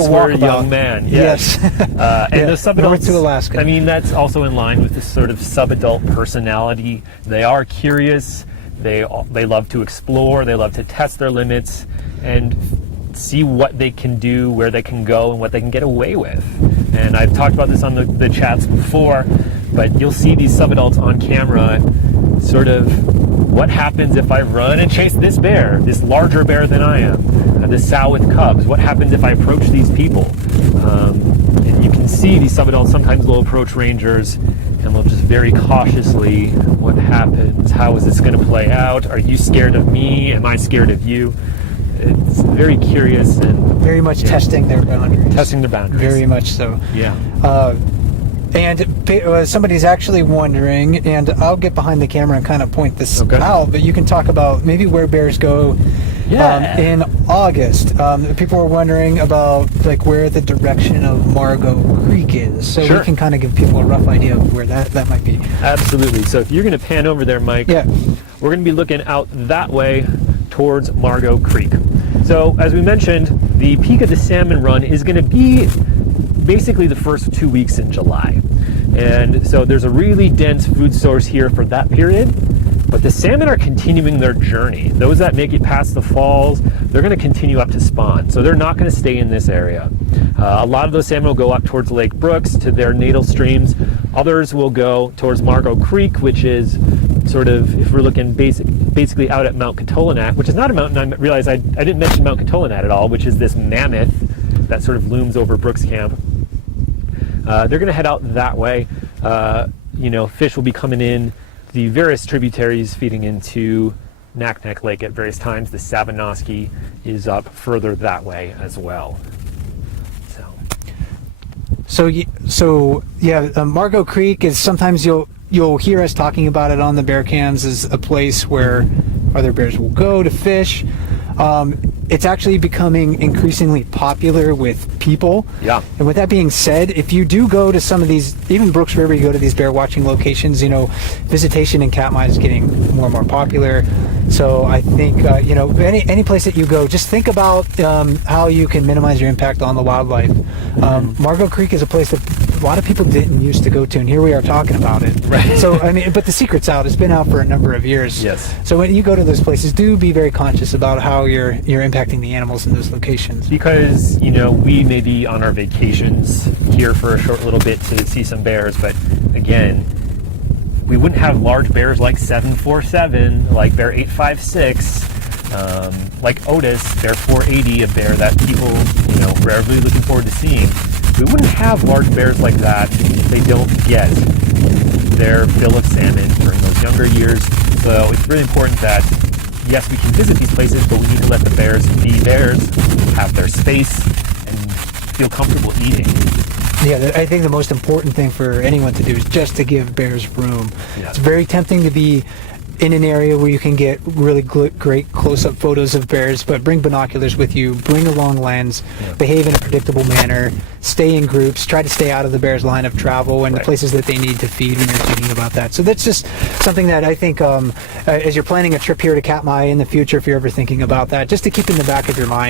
walk. Young man. Yes. And the subadults, north to Alaska. I mean, that's also in line with this sort of subadult personality. They are curious. They love to explore. They love to test their limits and see what they can do, where they can go, and what they can get away with. And I've talked about this on the chats before, but you'll see these subadults on camera sort of, what happens if I run and chase this bear, this larger bear than I am, this sow with cubs? What happens if I approach these people? And you can see these subadults sometimes will approach rangers and they'll just very cautiously, what happens? How is this going to play out? Are you scared of me? Am I scared of you? It's very curious and very much testing their boundaries. Testing their boundaries. Very much so. Yeah. And somebody's actually wondering, and I'll get behind the camera and kind of point this out, but you can talk about maybe where bears go in August. People are wondering about like where the direction of Margot Creek is, so we can kind of give people a rough idea of where that might be. Absolutely. So if you're going to pan over there, Mike, we're going to be looking out that way towards Margot Creek. So as we mentioned, the peak of the salmon run is going to be basically the first 2 weeks in July. And so there's a really dense food source here for that period, but the salmon are continuing their journey. Those that make it past the falls, they're going to continue up to spawn. So they're not going to stay in this area. A lot of those salmon will go up towards Lake Brooks to their natal streams. Others will go towards Margot Creek, which is sort of, if we're looking basically out at Mount Katolanat, which is not a mountain. I realized I didn't mention Mount Katolanat at all, which is this mammoth that sort of looms over Brooks Camp. They're going to head out that way. Fish will be coming in the various tributaries feeding into Naknek Lake at various times. The Savanoski is up further that way as well. Margot Creek is, sometimes you'll hear us talking about it on the bear cams, as a place where other bears will go to fish. It's actually becoming increasingly popular with people. Yeah. And with that being said, if you do go to some of these, even Brooks River, you go to these bear watching locations, visitation in Katmai is getting more and more popular. So I think, any place that you go, just think about how you can minimize your impact on the wildlife. Margot Creek is a place that a lot of people didn't used to go to, and here we are talking about it. Right. So, but the secret's out. It's been out for a number of years. Yes. So when you go to those places, do be very conscious about how you're impacting the animals in those locations. Because, we may be on our vacations here for a short little bit to see some bears, but again, we wouldn't have large bears like 747, like bear 856, like Otis, bear 480, a bear that people, rarely looking forward to seeing. We wouldn't have large bears like that if they don't get their fill of salmon during those younger years. So it's really important that, yes, we can visit these places, but we need to let the bears be bears, have their space, and feel comfortable eating. Yeah, I think the most important thing for anyone to do is just to give bears room. Yeah. It's very tempting to be in an area where you can get really great close-up photos of bears, but bring binoculars with you, bring a long lens, behave in a predictable manner, stay in groups, try to stay out of the bears' line of travel and the places that they need to feed when you're thinking about that. So that's just something that I think as you're planning a trip here to Katmai in the future, if you're ever thinking about that, just to keep in the back of your mind.